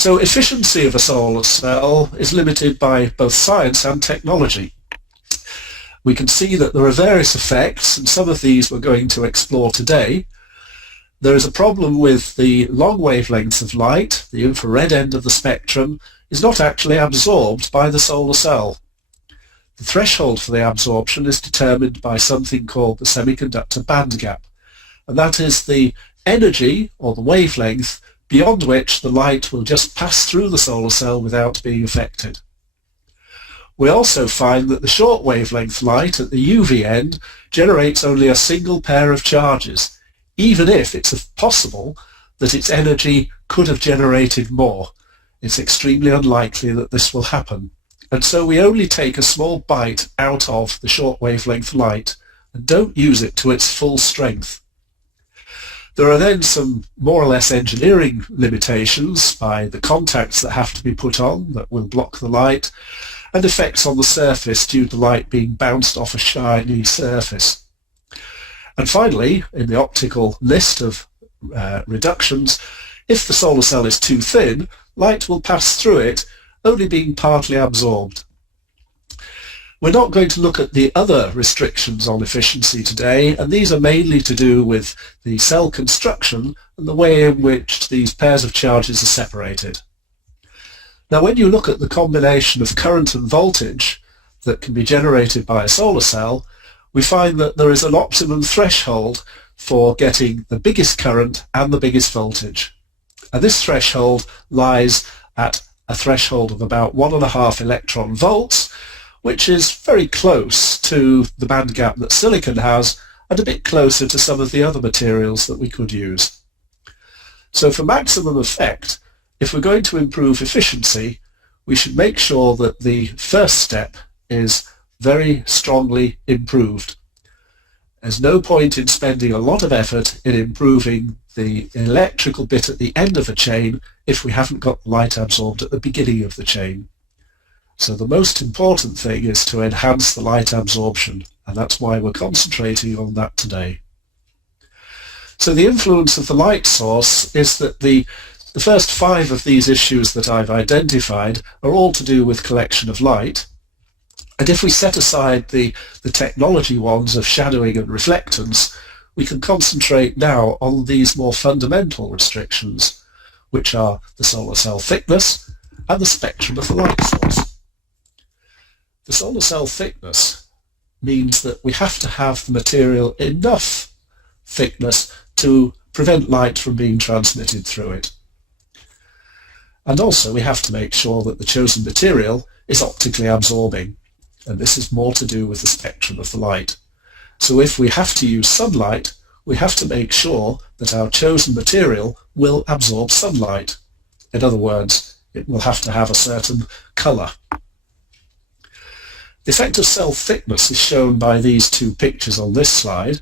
So efficiency of a solar cell is limited by both science and technology. We can see that there are various effects, and some of these we're going to explore today. There is a problem with the long wavelengths of light. The infrared end of the spectrum is not actually absorbed by the solar cell. The threshold for the absorption is determined by something called the semiconductor band gap, and that is the energy or the wavelength beyond which the light will just pass through the solar cell without being affected. We also find that the short wavelength light at the UV end generates only a single pair of charges, even if it's possible that its energy could have generated more. It's extremely unlikely that this will happen. And so we only take a small bite out of the short wavelength light and don't use it to its full strength. There are then some more or less engineering limitations by the contacts that have to be put on that will block the light, and effects on the surface due to light being bounced off a shiny surface. And finally, in the optical list of reductions, if the solar cell is too thin, light will pass through it, only being partly absorbed. We're not going to look at the other restrictions on efficiency today, and these are mainly to do with the cell construction and the way in which these pairs of charges are separated. Now, when you look at the combination of current and voltage that can be generated by a solar cell, we find that there is an optimum threshold for getting the biggest current and the biggest voltage. And this threshold lies at a threshold of about 1.5 electron volts, which is very close to the band gap that silicon has and a bit closer to some of the other materials that we could use. So for maximum effect, if we're going to improve efficiency, we should make sure that the first step is very strongly improved. There's no point in spending a lot of effort in improving the electrical bit at the end of a chain if we haven't got light absorbed at the beginning of the chain. So the most important thing is to enhance the light absorption, and that's why we're concentrating on that today. So the influence of the light source is that the first 5 of these issues that I've identified are all to do with collection of light. And if we set aside the technology ones of shadowing and reflectance, we can concentrate now on these more fundamental restrictions, which are the solar cell thickness and the spectrum of the light source. The solar cell thickness means that we have to have the material enough thickness to prevent light from being transmitted through it. And also we have to make sure that the chosen material is optically absorbing, and this is more to do with the spectrum of the light. So if we have to use sunlight, we have to make sure that our chosen material will absorb sunlight. In other words, it will have to have a certain colour. The effect of cell thickness is shown by these 2 pictures on this slide,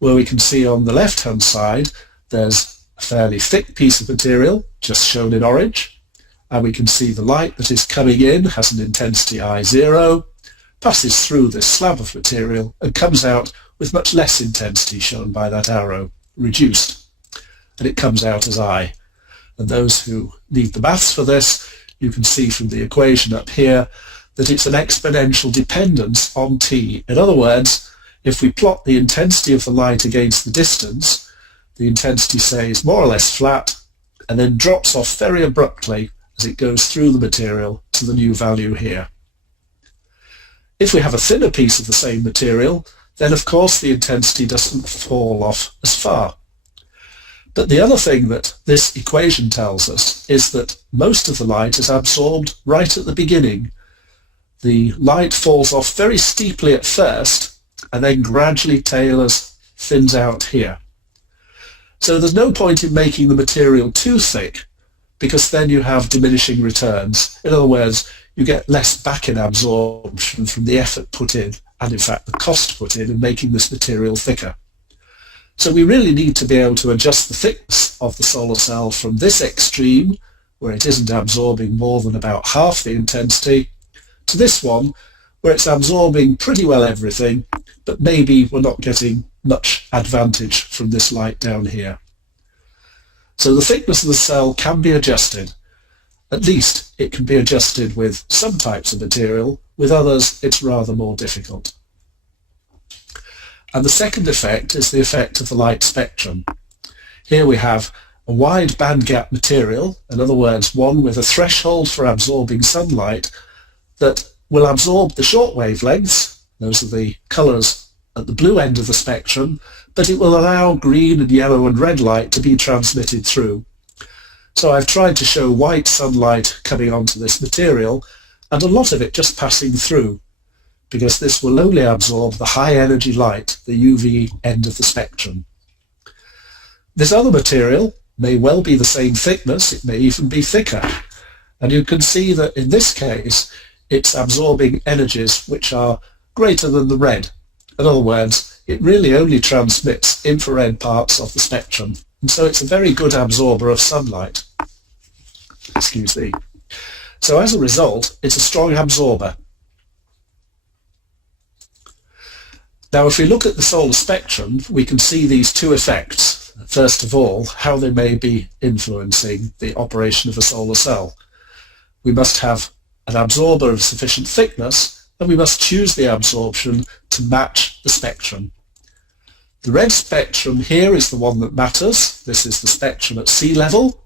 where we can see on the left-hand side there's a fairly thick piece of material, just shown in orange, and we can see the light that is coming in has an intensity I0, passes through this slab of material and comes out with much less intensity, shown by that arrow, reduced, and it comes out as I. And those who need the maths for this, you can see from the equation up here that it's an exponential dependence on t. In other words, if we plot the intensity of the light against the distance, the intensity stays more or less flat and then drops off very abruptly as it goes through the material to the new value here. If we have a thinner piece of the same material, then of course the intensity doesn't fall off as far. But the other thing that this equation tells us is that most of the light is absorbed right at the beginning. The light falls off very steeply at first and then gradually thins out here. So there's no point in making the material too thick, because then you have diminishing returns. In other words, you get less back in absorption from the effort put in, and in fact the cost put in making this material thicker. So we really need to be able to adjust the thickness of the solar cell from this extreme, where it isn't absorbing more than about half the intensity, to this one, where it's absorbing pretty well everything, but maybe we're not getting much advantage from this light down here. So the thickness of the cell can be adjusted, At least it can be adjusted with some types of material, with others it's rather more difficult. And the second effect is the effect of the light spectrum. Here we have a wide bandgap material, in other words one with a threshold for absorbing sunlight that will absorb the short wavelengths, those are the colours at the blue end of the spectrum, but it will allow green and yellow and red light to be transmitted through. So I've tried to show white sunlight coming onto this material and a lot of it just passing through, because this will only absorb the high energy light, the UV end of the spectrum. This other material may well be the same thickness, it may even be thicker, and you can see that in this case it's absorbing energies which are greater than the red. In other words, it really only transmits infrared parts of the spectrum, and so it's a very good absorber of sunlight. Excuse me. So as a result, it's a strong absorber. Now if we look at the solar spectrum, we can see these two effects. First of all, how they may be influencing the operation of a solar cell. We must have an absorber of sufficient thickness, and we must choose the absorption to match the spectrum. The red spectrum here is the one that matters. This is the spectrum at sea level,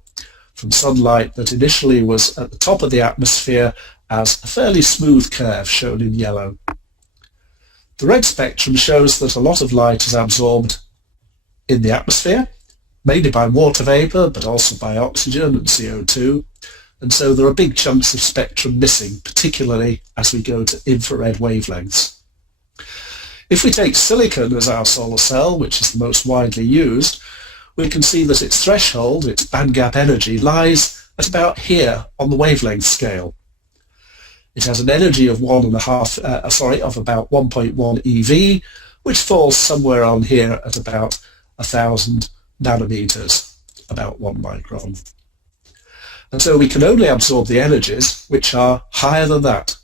from sunlight that initially was at the top of the atmosphere as a fairly smooth curve shown in yellow. The red spectrum shows that a lot of light is absorbed in the atmosphere, mainly by water vapour, but also by oxygen and CO2, and so there are big chunks of spectrum missing, particularly as we go to infrared wavelengths. If we take silicon as our solar cell, which is the most widely used, we can see that its threshold, its bandgap energy, lies at about here on the wavelength scale. It has an energy of about 1.1 eV, which falls somewhere on here at about 1,000 nanometers, about 1 micron. And so we can only absorb the energies which are higher than that,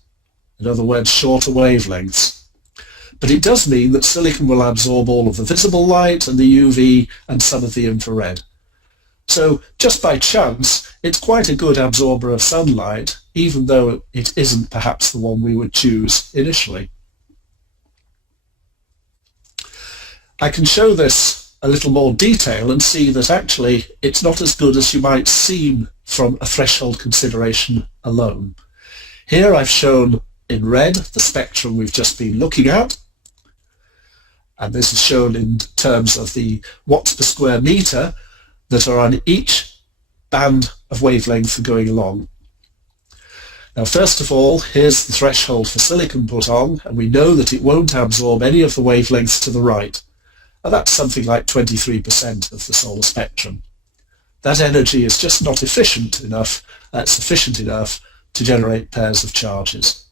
in other words, shorter wavelengths. But it does mean that silicon will absorb all of the visible light and the UV and some of the infrared. So just by chance, it's quite a good absorber of sunlight, even though it isn't perhaps the one we would choose initially. I can show this a little more detail and see that actually it's not as good as you might seem from a threshold consideration alone. Here I've shown in red the spectrum we've just been looking at, and this is shown in terms of the watts per square meter that are on each band of wavelength going along. Now first of all, here's the threshold for silicon put on, and we know that it won't absorb any of the wavelengths to the right, and that's something like 23% of the solar spectrum. That energy is just not sufficient enough to generate pairs of charges.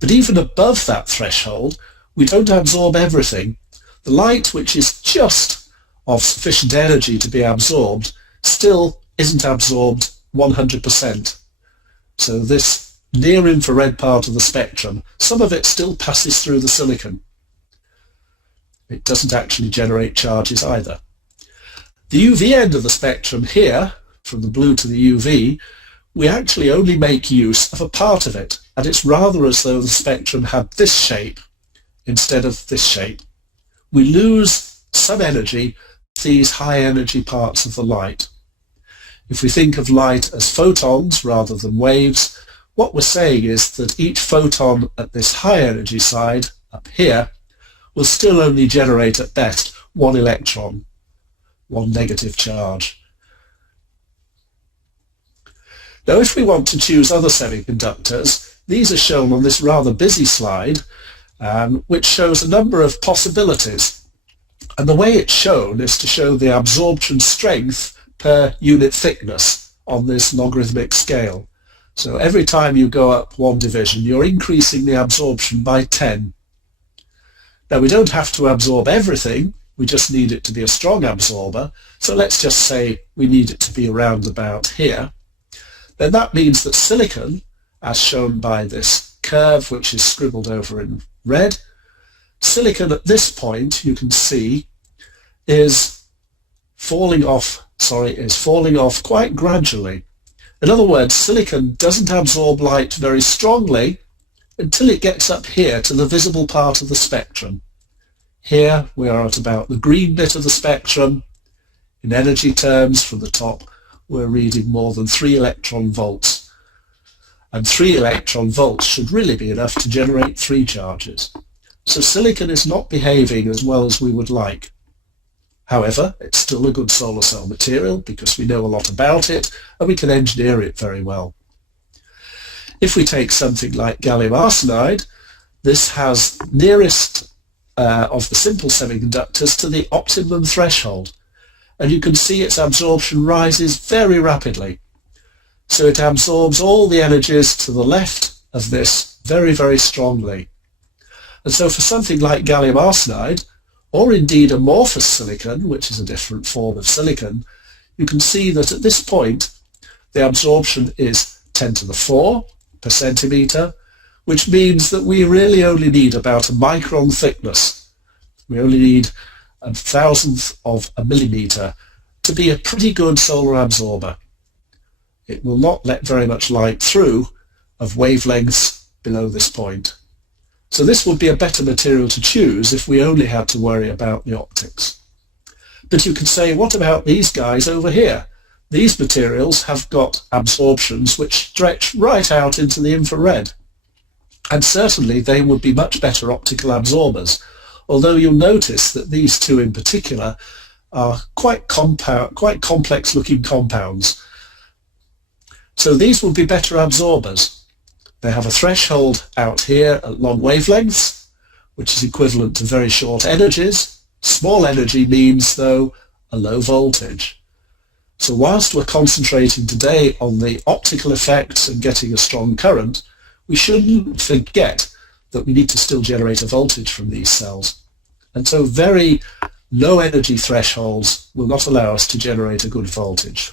But even above that threshold, we don't absorb everything. The light, which is just of sufficient energy to be absorbed, still isn't absorbed 100%. So this near-infrared part of the spectrum, some of it still passes through the silicon. It doesn't actually generate charges either. The UV end of the spectrum here, from the blue to the UV, we actually only make use of a part of it, and it's rather as though the spectrum had this shape instead of this shape. We lose some energy with these high energy parts of the light. If we think of light as photons rather than waves, what we're saying is that each photon at this high energy side, up here, will still only generate at best one electron, one negative charge. Now if we want to choose other semiconductors, these are shown on this rather busy slide, which shows a number of possibilities. And the way it's shown is to show the absorption strength per unit thickness on this logarithmic scale. So every time you go up one division, you're increasing the absorption by 10. Now we don't have to absorb everything, we just need it to be a strong absorber. So let's just say we need it to be around about here. Then that means that silicon, as shown by this curve which is scribbled over in red, silicon at this point, you can see, is falling off quite gradually. In other words, silicon doesn't absorb light very strongly until it gets up here to the visible part of the spectrum. Here we are at about the green bit of the spectrum. In energy terms, from the top, we're reading more than 3 electron volts. And 3 electron volts should really be enough to generate 3 charges. So silicon is not behaving as well as we would like. However, it's still a good solar cell material because we know a lot about it and we can engineer it very well. If we take something like gallium arsenide, this has nearest of the simple semiconductors to the optimum threshold, and you can see its absorption rises very rapidly. So it absorbs all the energies to the left of this very, very strongly. And so for something like gallium arsenide, or indeed amorphous silicon, which is a different form of silicon, you can see that at this point the absorption is 10 to the 4 per centimetre, which means that we really only need about a micron thickness. We only need a thousandth of a millimetre to be a pretty good solar absorber. It will not let very much light through of wavelengths below this point. So this would be a better material to choose if we only had to worry about the optics. But you could say, what about these guys over here? These materials have got absorptions which stretch right out into the infrared. And certainly they would be much better optical absorbers, although you'll notice that these two in particular are quite complex looking compounds. So these would be better absorbers. They have a threshold out here at long wavelengths, which is equivalent to very short energies. Small energy means, though, a low voltage. So whilst we're concentrating today on the optical effects and getting a strong current, we shouldn't forget that we need to still generate a voltage from these cells. And so very low energy thresholds will not allow us to generate a good voltage.